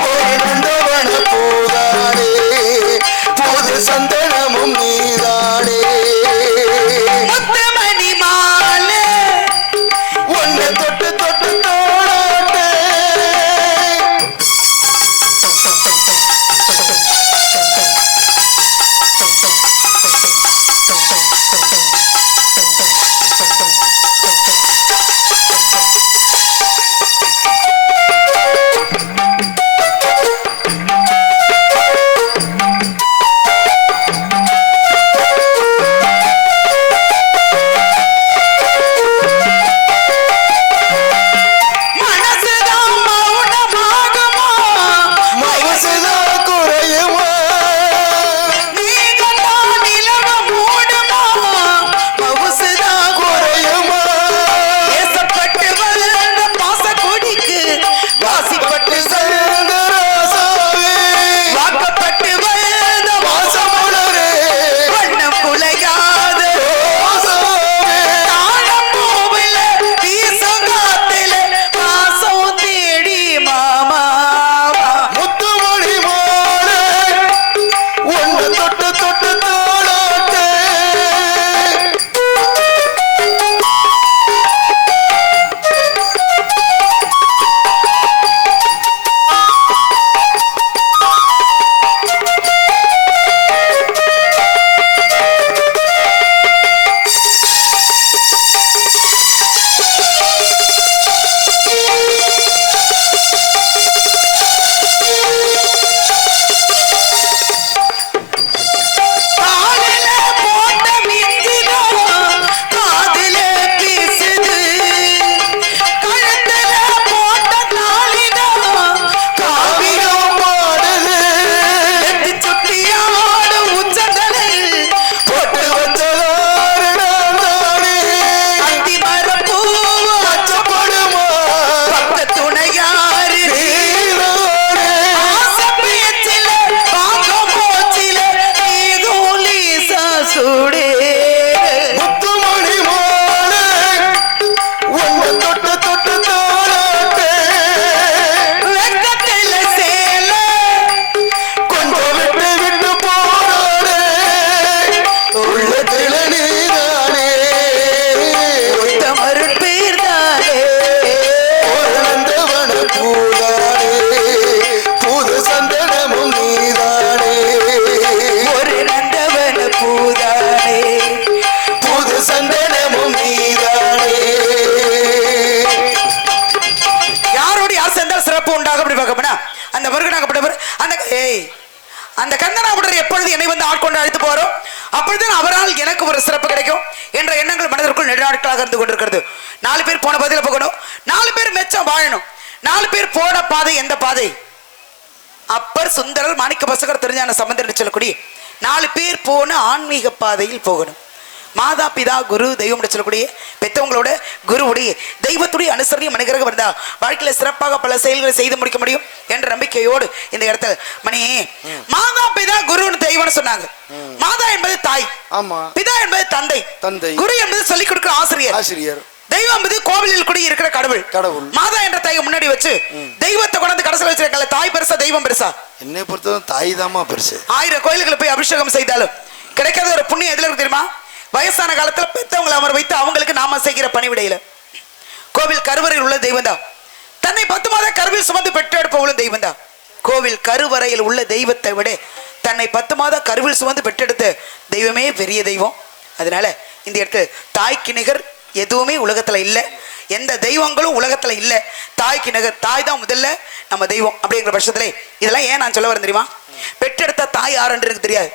போய் வந்தவன போதானே, போது சந்தனமும் நீதானே. முத்தமணி மாலை ஒன்ன தொட்டு தொட்டு தோளாட்டு, அந்த அந்த கந்தனாபுடர் எப்பொழுது என்னை வந்து ஆட்கொண்டு அழைத்து போறோம் அப்பொழுது அவரால் எனக்கு ஒரு சிறப்பு கிடைக்கும் என்ற எண்ணங்கள் மனதிற்குள் நெடுநாட்களாக இருந்து கொண்டிருக்கிறது. 4 பேர் போன பதில போகணும், 4 பேர் மெச்சம் வாழணும். 4 பேர் போன பாதை எந்த பாதை? அப்பர், சுந்தரர், மாணிக்க பசகர், திருஞான சம்பந்தர் சொல்லக்கூடிய 4 பேர் போன ஆன்மீக பாதையில் போகணும். மாதா பிதா குரு தெய்வம் சொல்லக்கூடிய பெற்றவங்களோட குருவுடைய தெய்வத்துடைய அனுசரணை மனிதராக வந்தா வாழ்க்கையில சிறப்பாக பல செயல்களை செய்து முடிக்க முடியும் என்ற நம்பிக்கையோடு இந்த இடத்துல மணி மாதா பிதா குருன்னு தெய்வம்னு சொன்னாங்க. மாதா என்பது தாய், பிதா என்பது தந்தை, குரு என்பது சொல்லிக் கொடுக்கிற ஆசிரியர், தெய்வம் என்பது கோவிலில் கூட இருக்கிற கடவுள். மாதா என்ற தாயை முன்னாடி வச்சு தெய்வத்தை கொண்டு கடைசியில் வச்சிருக்கல. தாய் பெருசா தெய்வம் பெருசா? என்னை பொறுத்தவரை தாய் தாமா பெருசு. 1000 கோயில்களை போய் அபிஷேகம் செய்தாலும் கிடைக்காத ஒரு புண்ணியம் எதுல இருக்கு தெரியுமா? வயசான காலத்துல பெற்றவங்களை அமர வைத்து அவங்களுக்கு நாம செய்கிற பணிவிடையில. கோவில் கருவறையில் உள்ள தெய்வம் தான். தன்னை 10 மாத கருவில் சுமந்து பெற்றெடுப்பவளும் தெய்வம் தான். கோவில் கருவறையில் உள்ள தெய்வத்தை விட தன்னை 10 மாத கருவில் சுமந்து பெற்றெடுத்த தெய்வமே பெரிய தெய்வம். அதனால இந்த இடத்துல தாய்க்கு நிகர் எதுவுமே உலகத்துல இல்ல, எந்த தெய்வங்களும் உலகத்துல இல்ல. தாய்க்கு நிகர், தாய் தான் முதல்ல நம்ம தெய்வம். அப்படிங்கிற பட்சத்துல இதெல்லாம் ஏன் நான் சொல்ல வரேன் தெரியுமா? பெற்றெடுத்த தாய் யார் என்று எனக்கு தெரியாது,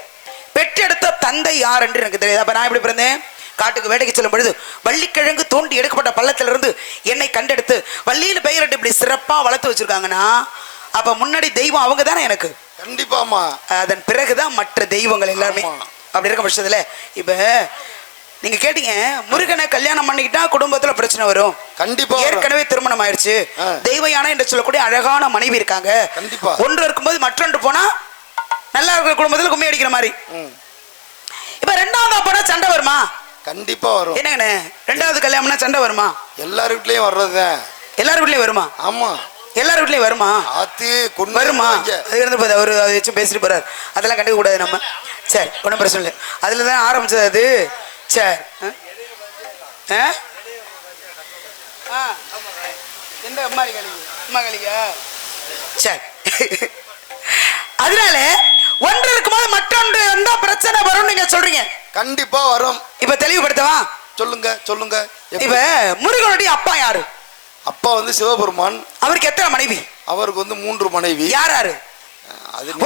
பெற்றெடுத்த தந்தை யார் என்று எனக்கு தெரியாது. அப்ப நான் எப்படி பிறந்தேன்? காட்டுக்கு வேட்டைக்கு செல்லும் பொழுது வள்ளிக்கிழங்கு தோண்டி எடுக்கப்பட்ட பள்ளத்திலிருந்து என்னை கண்டெடுத்து வள்ளியில் பெயரிட்டு இப்படி சிறப்பா வளர்த்து வச்சிருக்காங்கன்னா அப்ப முன்னாடி தெய்வம் அவங்க தானே எனக்கு. கண்டிப்பாமா. அதன் பிறகுதான் மற்ற தெய்வங்கள் எல்லாமே. அப்படி இருக்க பட்சத்துல இப்ப நீங்க கேட்டீங்க, முருகனை கல்யாணம் பண்ணிக்கிட்டா குடும்பத்துல பிரச்சனை வரும். கண்டிப்பா. ஏற்கனவே திருமணம் ஆயிடுச்சு, தெய்வ யானை என்று சொல்லக்கூடிய அழகான மனைவி இருக்காங்க. கண்டிப்பா. ஒன்று இருக்கும்போது மற்றொன்று போனா நல்லா இருக்கிற குடும்பத்துல கும்மி அடிக்கிற மாதிரி. இப்ப 2வது போனா சண்டை வருமா? கண்டிப்பா வரும். என்னங்கண்ணே, 2வது கல்யாணம்னா சண்டை வருமா? எல்லார் வீட்லயும் வர்றதுதான். எல்லார் வீட்லயும் வருமா? ஆமா, எல்லார் வீட்லயும் வருமா? வருமா? அது இருந்து போது அவரு அதை வச்சு பேசிட்டு போறாரு. அதெல்லாம் கண்டுக்க கூடாது நம்ம. சரி, ஒன்றும் பிரச்சனை இல்லை. அதுலதான் ஆரம்பிச்சது அது. சரி, எந்த அம்மா கலிங்க? சரி, அதனால ஒன்று இருக்கும்போது மற்றொன்று வந்தா பிரச்சனை வரும் நீங்க சொல்றீங்க. கண்டிப்பா வரும். இப்ப தெளிவுபடுத்தவா? சொல்லுங்க. இப்ப முருகனுடைய அப்பா யாரு? அப்பா வந்து சிவபெருமான். அவருக்கு எத்தனை மனைவி? அவருக்கு வந்து 3 மனைவி. யாரு?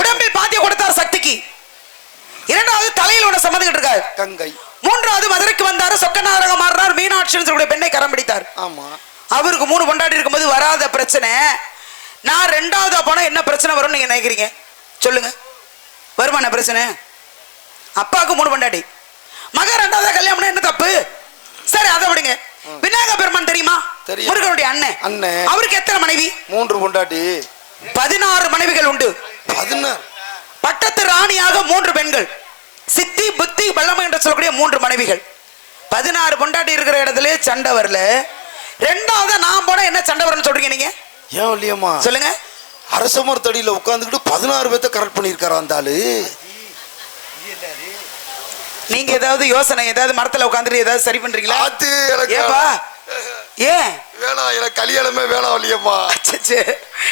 உடம்பில் பாத்திய கொடுத்தார் சக்திக்கு. 2வது தலையில் ஒண்ணு சம்மந்துகிட்டு இருக்காரு கங்கை. 3வது மதுரைக்கு வந்தாரு, சொக்கநாதராக மாறினார், மீனாட்சி சொல்லக்கூடிய பெண்ணை கரம் பிடித்தார். ஆமா, அவருக்கு 3 பொண்டாட்டி இருக்கும்போது வராத பிரச்சனை நான் 2வது போனா என்ன பிரச்சனை வரும் நீங்க நினைக்கிறீங்க? சொல்லுங்க, வருமான பிரச்சனை? அப்பாவுக்கு 3 பொண்டாட்டி, மக 2வது கல்யாணம் என்ன தப்பு? சரி, அதை விடுங்க. விநாயக பெருமான் தெரியுமா? முருகனுடைய அண்ணன். அவருக்கு எத்தனை மனைவி? 3 பொண்டாட்டி. 16 மனைவிகள் உண்டு. 16. பட்டத்து ராணியாக 3 பெண்கள், சித்தி புத்தி பல்லமை என்று சொல்லக்கூடிய 3 மனைவிகள். 16 பொண்டாட்டி இருக்கிற இடத்துல சண்டை வரல. 2வது நான் போனா என்ன சண்டை வரும்னு சொல்றீங்க நீங்க? ஏன் இல்லையம்மா சொல்லுங்க. அரச மரத்தடியில உட்கார்ந்துக்கிட்டு 16 பேர்த்த கரெக்ட் பண்ணிருக்காரு அந்த ஆளு. நீங்க ஏதாவது யோசனை, ஏதாவது மரத்துல உட்காந்துட்டு ஏதாவது சரி பண்றீங்களா? ஏப்பா, ஏன் வேணாம், எனக்கு கல்யாணமே வேணாம் இல்லையம்மா.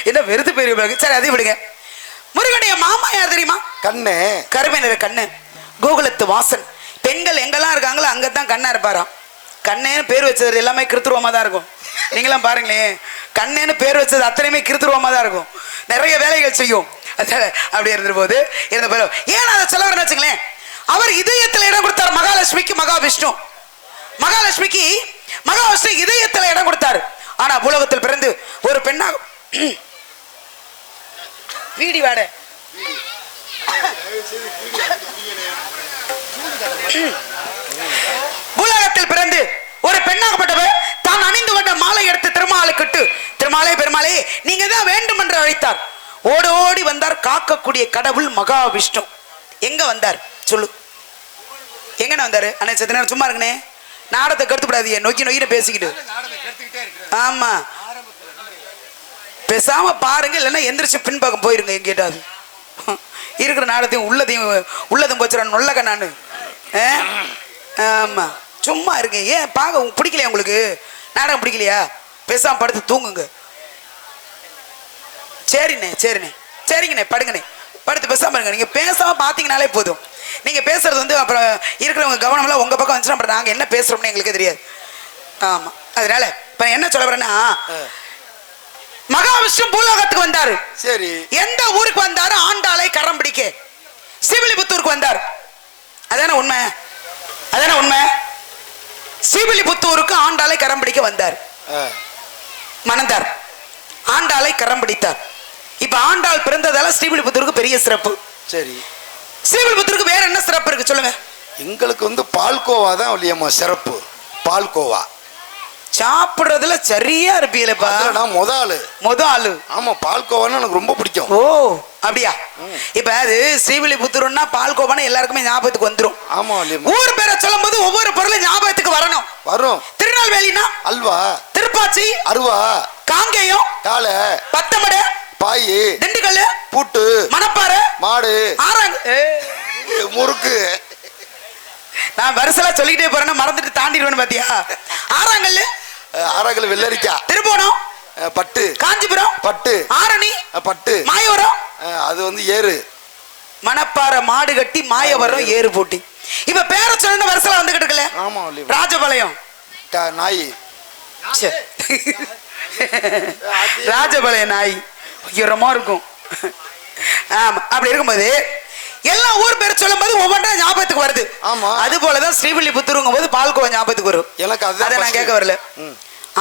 என்ன வெறுத்து போயிருப்பாங்க. சரி, அதை விடுங்க. முருகனுடைய மாமா யார் தெரியுமா? கண்ணே, கருமை நிற கண்ணு, கோகுலத்து வாசன். பெண்கள் எங்கெல்லாம் இருக்காங்களோ அங்கதான் கண்ணா இருப்பாராம். கண்ணேன்னு பேர் வச்சது எல்லாமே கிருத்துருவமா தான் இருக்கும். நீங்களாம் பாருங்களேன், கண்ணேன்னு பேர் வச்சது அத்தனையுமே கிருத்துருவமா தான் இருக்கும். நிறைய வேலைகள் செய்யும். அப்படி இருந்த போது ஏன் அதை சொல்ல வரேன்னு வச்சுங்களேன். அவர் இதயத்தில் இடம் கொடுத்தார் மகாலட்சுமிக்கு, மகாவிஷ்ணு. மகாலட்சுமிக்கு மகாவிஷ்ணு இதயத்தில் இடம் கொடுத்தார். ஆனா பூலோகத்தில் பிறந்து ஒரு பெண்ணா வீடி வாட பூலோகத்தில் பிறந்து ஒரு பெண்ணாகப்பட்டவர் தான் அணிந்து கொண்ட மாலை எடுத்து திருமாலை கட்டு, திருமாலே பெருமாளே நீங்க தான் வேண்டும் என்று அழைத்தார். ஓடி வந்தார் காக்கக்கூடிய கடவுள் மகாவிஷ்ணு. எங்க வந்தார் சொல்லு, எங்க வந்தாரு? அண்ணா சத்த நேரம் சும்மா இருக்குனே, நாடத்தை கருத்துப்படாதீங்க, நோக்கி பேசிக்கிட்டு. ஆமா, பேசாம பாருங்க, இல்லைன்னா எந்திரிச்சு பின்பக்கம் போயிருங்க. எங்கிட்டாது இருக்கிற நாடத்தையும் உள்ளதும் போச்சுற நொல்ல கண்ணான்னு. ஆமா, சும்மா இருங்க. ஏன் பார்க்க பிடிக்கலையா உங்களுக்கு? நாடகம் பிடிக்கலையா? பேசாம படுத்து தூங்குங்க. சரிங்கண்ணே படுங்கண்ணே, படுத்து பேசாம இருங்க. நீங்க பேசாம பாத்தீங்கனாலே போதும். நீங்க பேசுறது வந்து அப்புறம் இருக்கிறவங்க கவனம் எல்லாம் உங்க பக்கம் வந்துச்சுன்னா அப்புறம் நாங்க என்ன பேசுறோம்னு எங்களுக்கு தெரியாது. ஆமா, அதனால இப்ப என்ன சொல்ல வரேன்னா, மகாவிஷ்ணு பூலோகத்துக்கு வந்தாரு. சரி. எந்த ஊருக்கு வந்தாரு? ஆண்டாளை கரம் பிடிக்க ஸ்ரீவில்லிபுத்தூருக்கு வந்தார். அதான உண்மை, அதான உண்மை. ஸ்ரீவில்லிபுத்தூருக்கு ஆண்டாளை கரம் பிடிக்க வந்தார், மணந்தார், ஆண்டாளை கரம் பிடித்தார். இப்ப ஆண்டாள் பிறந்ததால ஸ்ரீவில்லிபுத்தூருக்கு பெரிய சிறப்பு. சரி. ஸ்ரீவில்லிபுத்தூருக்கு வேற என்ன சிறப்பு இருக்கு சொல்லுங்க? எங்களுக்கு வந்து பால்கோவா தான் வள்ளியம்மா சிறப்பு. பால்கோவா சாப்பிடுறதுல சரியா இருப்பீங்களப்பா. நான் முத ஆளு. ஆமா, பால்கோவான்னு எனக்கு ரொம்ப பிடிக்கும். ஓ அப்படியா? இப்ப அது ஸ்ரீவில்லிபுத்தூர்னா பால்கோவான்னு எல்லாருக்குமே ஞாபகத்துக்கு வந்துரும். ஆமா. ஊர் பேரை சொல்லும் போது ஒவ்வொரு பொருளும் ஞாபகத்துக்கு வரும். திருநெல்வேலினா அல்வா, திருப்பாச்சி அருவா, காங்கேயம், காளை, பத்தமடை, பாய், திண்டுக்கல், பூட்டு, மணப்பாறை, மாடு, முறுக்கு. நான் வருஷலா சொல்லிட்டே போறேன்னா மறந்துட்டு தாண்டிடுவேன்னு பாத்தியா? ஆறாங்கல்லு, வெள்ளரிக்கா, திருப்போணம், பட்டு, காஞ்சிபுரம், பட்டு, ஆரணி, பட்டு, மாயவரம், அது வந்து ஏறு, மணப்பாறை, மாடு கட்டி, மாயவரம், ஏறு போட்டி. இப்ப பேர சொன்ன வருஷலா வந்துகிட்டு இருக்கல. ஆமா. ராஜபாளையம் நாய், ராஜபாளையம் நாய் உயரமா இருக்கும். ஆமா, அப்படி இருக்கும்போது எல்லா ஊர் பேர் சொல்லும் போது ஒவ்வொன்றா ஞாபகத்துக்கு வருது. ஆமா. அது போலதான் ஸ்ரீவில்லிபுத்தூருங்கும் போது பால்கோவா ஞாபகத்துக்கு வரும். எனக்கு அதை நான் கேட்க வரல.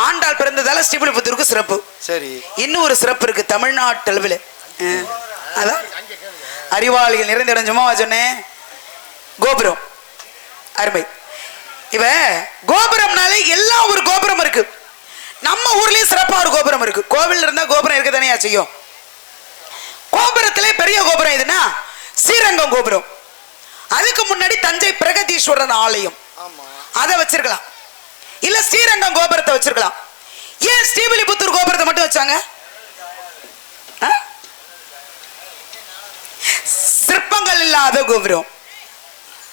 ஆண்டாள் பிறந்ததால ஸ்ரீவில்லிபுத்தூருக்கு சிறப்பு. சரி. இன்னும் ஒரு சிறப்பு இருக்கு தமிழ்நாட்டு அளவில். அதான் அறிவாளிகள் நிறைந்த இடஞ்சமா சொன்னேன். கோபுரம் அருமை. இவ கோபுரம்னாலே எல்லா ஒரு கோபுரம் இருக்கு. நம்ம ஊர்லயும் சிறப்பா ஒரு கோபுரம் இருக்கு. கோவில் இருந்தா கோபுரம் இருக்க தானே செய்யும். கோபுரத்திலே பெரிய கோபுரம் எதுனா ஸ்ரீரங்கம் கோபுரம். அதுக்கு முன்னாடி தஞ்சை பிரகதீஸ்வரர் ஆலயம், அதை வச்சிருக்கலாம். இல்ல ஸ்ரீரங்கம் கோபுரத்தை வச்சிருக்கலாம். ஏன் ஸ்ரீவில்லிபுத்தூர் கோபுரத்தை மட்டும் வச்சாங்க? சிற்பங்கள் இல்லாத கோபுரம்,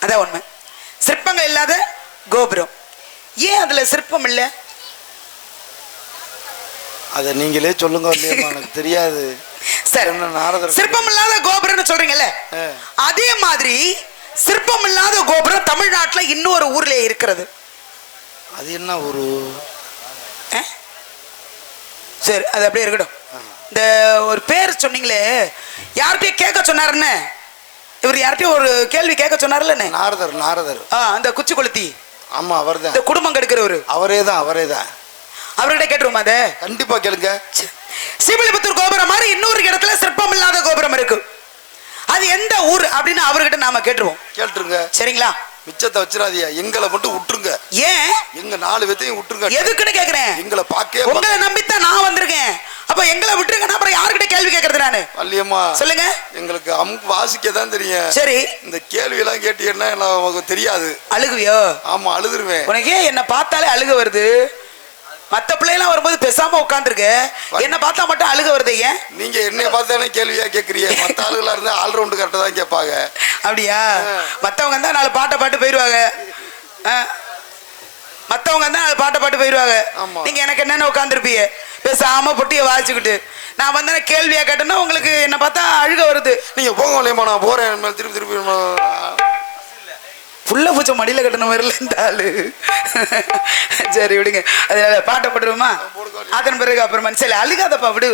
அதான் உண்மை. சிற்பங்கள் இல்லாத கோபுரம். ஏன் அதுல சிற்பம் இல்ல? அத நீங்களே சொல்லுங்க. எனக்கு தெரியாது. சிற்பம் இல்லாத கோபுரம் சொல்றீங்கல்ல, அதே மாதிரி சிற்பம் இல்லாத கோபுரம் தமிழ்நாட்டுல இன்னொரு ஊர்ல இருக்கிறது. அது என்ன ஊரு? சரி, அது அப்படியே இருக்கட்டும். இந்த ஒரு பேர் சொன்னீங்களே, யார்கிட்டயும் கேட்க சொன்னாருன்னு, இவர் யார்கிட்டயும் ஒரு கேள்வி கேட்க சொன்னார்ல? நாரதர். அந்த குச்சி கொளுத்தி. ஆமா, அவர்தான். இந்த குடும்பம் கெடுக்கிறவரு. அவரேதான். அவர்கிட்ட கேட்டுருமா? அதை கண்டிப்பா கேளுங்க. ஸ்ரீவில்லிபுத்தூர் கோபுரம் மாதிரி இன்னொரு இடத்துல சிற்பம் இல்லாத கோபுரம் இருக்கு. அது எந்த ஊர் அப்படின்னு அவர்கிட்ட நாம கேட்டுருவோம். கேட்டுருங்க. சரிங்களா? மிச்சத்தை வச்சிடாதீங்க, எங்களை மட்டும் விட்டுருங்க. ஏன்? எங்க 4 பேத்தையும் விட்டுருங்க. எதுக்குன்னு கேக்குறேன். எங்களை பாக்கே, உங்களை நம்பித்தான் நான் வந்திருக்கேன். அப்ப எங்களை விட்டுருங்க. அப்புறம் யாருக்கிட்ட கேள்வி கேட்கறது? நானு வள்ளியம்மா சொல்லுங்க. எங்களுக்கு அமுக்கு வாசிக்க தான் தெரியும். சரி, இந்த கேள்வி எல்லாம் கேட்டீங்கன்னா நமக்கு தெரியாது. அழுகுவியோ? ஆமா, அழுதுருவேன். உனக்கு என்ன பார்த்தாலே அழுக வருது? மத்த பிள்ளைலாம் வரும்போது பேசாம உட்காந்துருக்கு, என்ன பார்த்தா மட்டும் அழுக வருது. ஏன்? நீங்க என்னைய பார்த்தானே கேள்வியா கேட்கறீங்க. மத்த ஆளுகளா இருந்தா ஆல் ரவுண்டு கரெக்டா தான் கேட்பாங்க. அப்படியா? மத்தவங்க தான் 4 பாட்டை பாட்டு போயிடுவாங்க. மத்தவங்க தான் 4 பாட்டை பாட்டு போயிடுவாங்க. நீங்க எனக்கு என்னன்னு உட்காந்துருப்பீங்க பேசாம பொட்டிய வாசிச்சுக்கிட்டு. நான் வந்தேன்னா கேள்வியா கேட்டேன்னா உங்களுக்கு என்ன பார்த்தா அழுக வருது. நீங்க போங்க வள்ளியம்மா, நான் போறேன். திருப்பி புள்ள பூச்ச மடியில கட்டணம் வரல இந்த ஆளு. சரி விடுங்க, அதனால பாட்டை போட்டுருவோமா? அதன் பிறகு அப்புறமா சரி அழுகாதப்பா விடு.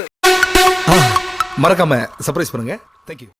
மறக்காம சர்ப்ரைஸ் பண்ணுங்க. தேங்க்யூ.